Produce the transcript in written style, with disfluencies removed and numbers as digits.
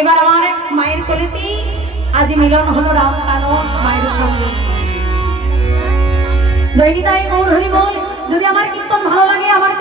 এবার আমার মায়ের কোলেতেই আজ মিলন হলো রাম কানো মায়ের সঙ্গে। জয় নিতাই গৌর হরি বল। যদি আমার কীর্তন ভালো লাগে আমার